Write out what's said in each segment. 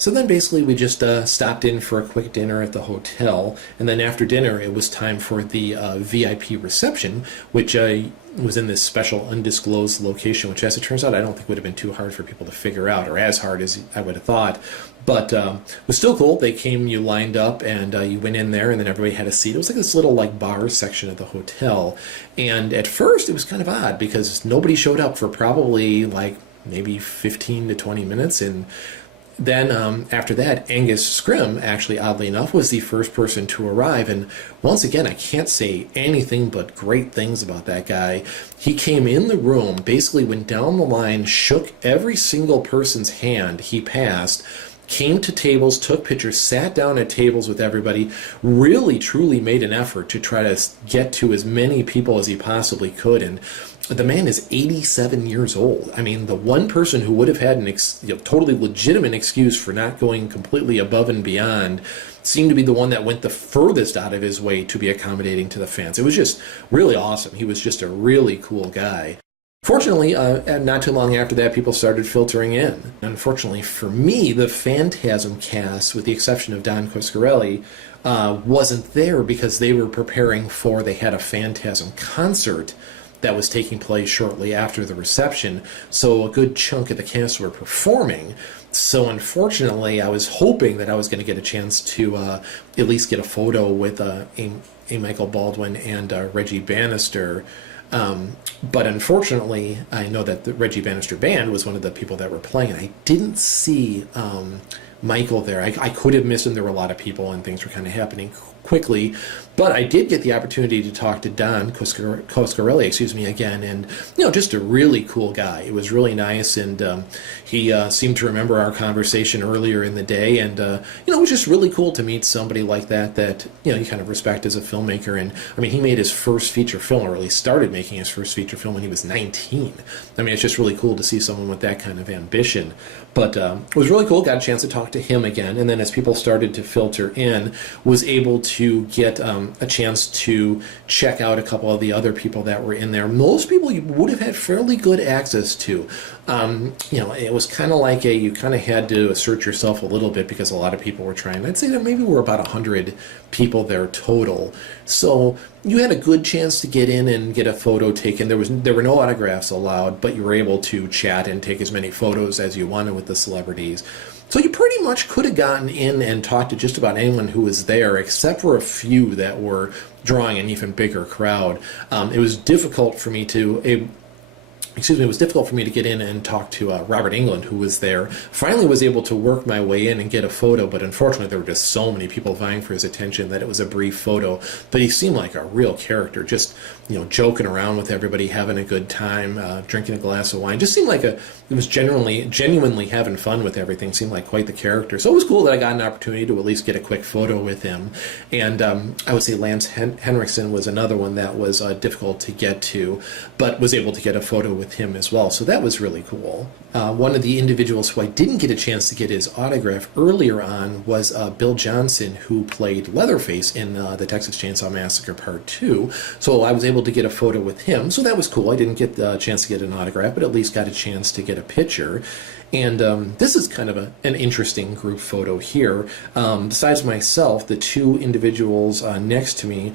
So then basically we just stopped in for a quick dinner at the hotel, and then after dinner it was time for the VIP reception, which was in this special undisclosed location, which as it turns out I don't think would have been too hard for people to figure out, or as hard as I would have thought. But it was still cool. They came, you lined up, and you went in there, and then everybody had a seat. It was like this little bar section at the hotel. And at first it was kind of odd because nobody showed up for probably maybe 15 to 20 minutes, and then after that, Angus Scrim, actually, oddly enough, was the first person to arrive. And once again, I can't say anything but great things about that guy. He came in the room, basically went down the line, shook every single person's hand he passed, came to tables, took pictures, sat down at tables with everybody, really, truly made an effort to try to get to as many people as he possibly could. And the man is 87 years old. I mean, the one person who would have had an totally legitimate excuse for not going completely above and beyond seemed to be the one that went the furthest out of his way to be accommodating to the fans. It was just really awesome. He was just a really cool guy. Fortunately, not too long after that, people started filtering in. Unfortunately for me, the Phantasm cast, with the exception of Don Coscarelli, wasn't there because they were preparing they had a Phantasm concert that was taking place shortly after the reception, so a good chunk of the cast were performing. So unfortunately, I was hoping that I was going to get a chance to at least get a photo with A. Michael Baldwin and Reggie Bannister. But unfortunately, I know that the Reggie Bannister Band was one of the people that were playing, and I didn't see Michael there. I could have missed him. There were a lot of people, and things were kind of happening quickly. But I did get the opportunity to talk to Don Coscarelli, again, and just a really cool guy. It was really nice, and he seemed to remember our conversation earlier in the day, and it was just really cool to meet somebody like that you kind of respect as a filmmaker. And I mean, he made his first feature film, or at least started making his first feature film when he was 19. I mean, it's just really cool to see someone with that kind of ambition. But it was really cool. Got a chance to talk to him again, and then as people started to filter in, was able to get a chance to check out a couple of the other people that were in there. Most people you would have had fairly good access to. It was kind of like you kind of had to assert yourself a little bit because a lot of people were trying. I'd say there maybe were about 100 people there total. So you had a good chance to get in and get a photo taken. There were no autographs allowed, but you were able to chat and take as many photos as you wanted with the celebrities. So you pretty much could have gotten in and talked to just about anyone who was there, except for a few that were drawing an even bigger crowd. It was difficult for me to get in and talk to Robert Englund, who was there. Finally was able to work my way in and get a photo, but unfortunately there were just so many people vying for his attention that it was a brief photo. But he seemed like a real character, just joking around with everybody, having a good time, drinking a glass of wine. Just seemed like it was genuinely having fun with everything. Seemed like quite the character. So it was cool that I got an opportunity to at least get a quick photo with him. And I would say Lance Henriksen was another one that was difficult to get to, but was able to get a photo with him as well. So that was really cool. One of the individuals who I didn't get a chance to get his autograph earlier on was Bill Johnson, who played Leatherface in the Texas Chainsaw Massacre Part 2. So I was able to get a photo with him. So that was cool. I didn't get the chance to get an autograph, but at least got a chance to get a picture. And this is kind of an interesting group photo here. Besides myself, the two individuals next to me,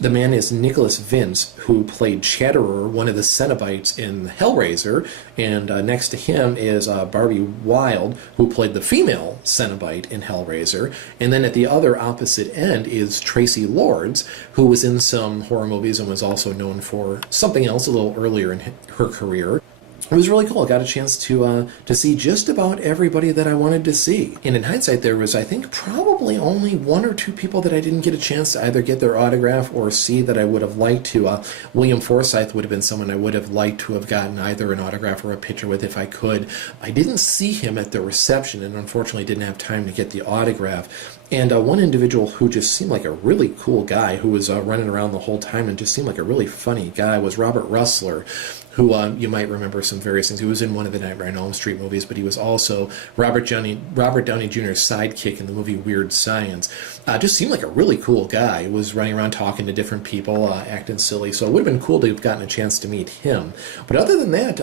the man is Nicholas Vince, who played Chatterer, one of the Cenobites in Hellraiser, and next to him is Barbie Wilde, who played the female Cenobite in Hellraiser, and then at the other opposite end is Tracy Lords, who was in some horror movies and was also known for something else a little earlier in her career. It was really cool. I got a chance to see just about everybody that I wanted to see. And in hindsight, there was, I think, probably only one or two people that I didn't get a chance to either get their autograph or see that I would have liked to. William Forsythe would have been someone I would have liked to have gotten either an autograph or a picture with if I could. I didn't see him at the reception and unfortunately didn't have time to get the autograph. And one individual who just seemed like a really cool guy, who was running around the whole time and just seemed like a really funny guy, was Robert Russler, who you might remember some various things. He was in one of the Nightmare on Elm Street movies, but he was also Robert Downey Jr.'s sidekick in the movie Weird Science. Just seemed like a really cool guy. He was running around talking to different people, acting silly, so it would have been cool to have gotten a chance to meet him. But other than that,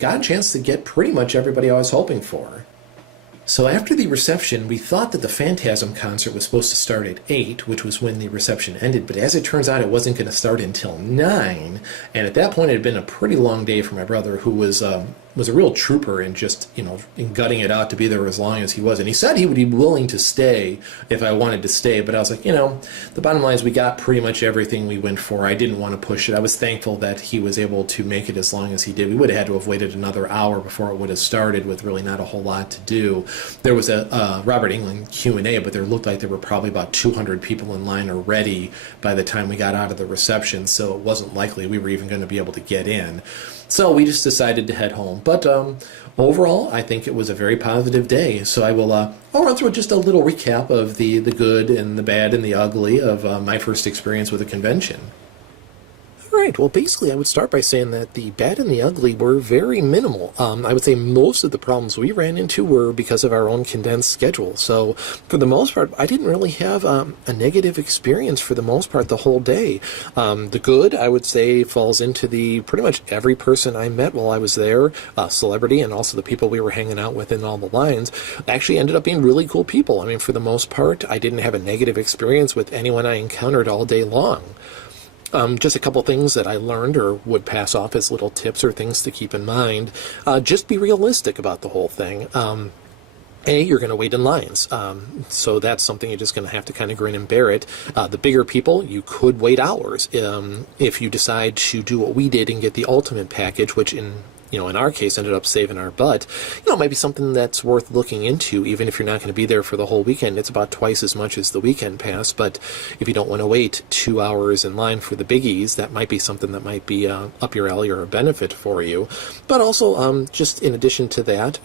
got a chance to get pretty much everybody I was hoping for. So after the reception, we thought that the Phantasm concert was supposed to start at 8, which was when the reception ended, but as it turns out, it wasn't going to start until 9, and at that point, it had been a pretty long day for my brother, who was a real trooper in just, in gutting it out to be there as long as he was, and he said he would be willing to stay if I wanted to stay, but I was like, the bottom line is we got pretty much everything we went for. I didn't want to push it. I was thankful that he was able to make it as long as he did. We would have had to have waited another hour before it would have started with really not a whole lot to do. There was a Robert Englund Q&A, but there looked like there were probably about 200 people in line already by the time we got out of the reception, so it wasn't likely we were even going to be able to get in. So we just decided to head home. But overall, I think it was a very positive day. So I'll run through just a little recap of the good and the bad and the ugly of my first experience with a convention. All right, well, basically, I would start by saying that the bad and the ugly were very minimal. I would say most of the problems we ran into were because of our own condensed schedule. So, for the most part, I didn't really have a negative experience for the most part the whole day. The good, I would say, falls into the pretty much every person I met while I was there, celebrity, and also the people we were hanging out with in all the lines, actually ended up being really cool people. I mean, for the most part, I didn't have a negative experience with anyone I encountered all day long. Just a couple things that I learned or would pass off as little tips or things to keep in mind. Just be realistic about the whole thing. You're going to wait in lines. So that's something you're just going to have to kind of grin and bear it. The bigger people, you could wait hours. If you decide to do what we did and get the ultimate package, which in our case ended up saving our butt, it might be something that's worth looking into, even if you're not going to be there for the whole weekend. It's about twice as much as the weekend pass, but if you don't want to wait 2 hours in line for the biggies, that might be something that might be up your alley or a benefit for you. But also, just in addition to that,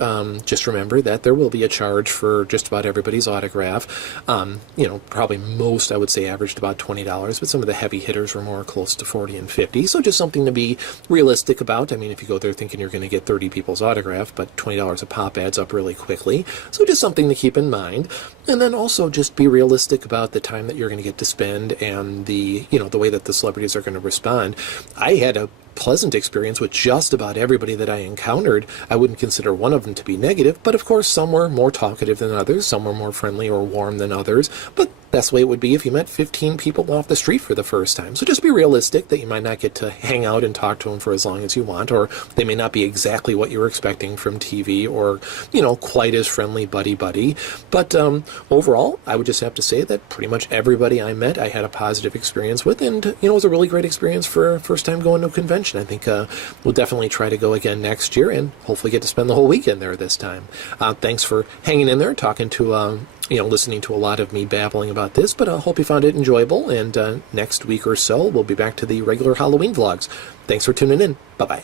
just remember that there will be a charge for just about everybody's autograph. Probably most, I would say, averaged about $20, but some of the heavy hitters were more close to $40 and $50, so just something to be realistic about. I mean, if you go there thinking you're going to get 30 people's autograph, but $20 a pop adds up really quickly. So just something to keep in mind. And then also just be realistic about the time that you're going to get to spend and the way that the celebrities are going to respond. I had a pleasant experience with just about everybody that I encountered. I wouldn't consider one of them to be negative, but of course some were more talkative than others, some were more friendly or warm than others, but that's the way it would be if you met 15 people off the street for the first time. So just be realistic that you might not get to hang out and talk to them for as long as you want, or they may not be exactly what you were expecting from TV or, quite as friendly buddy-buddy. But overall, I would just have to say that pretty much everybody I met I had a positive experience with, and, it was a really great experience for first time going to a convention. I think we'll definitely try to go again next year and hopefully get to spend the whole weekend there this time. Thanks for hanging in there, talking to listening to a lot of me babbling about this, but I hope you found it enjoyable, and next week or so, we'll be back to the regular Halloween vlogs. Thanks for tuning in. Bye-bye.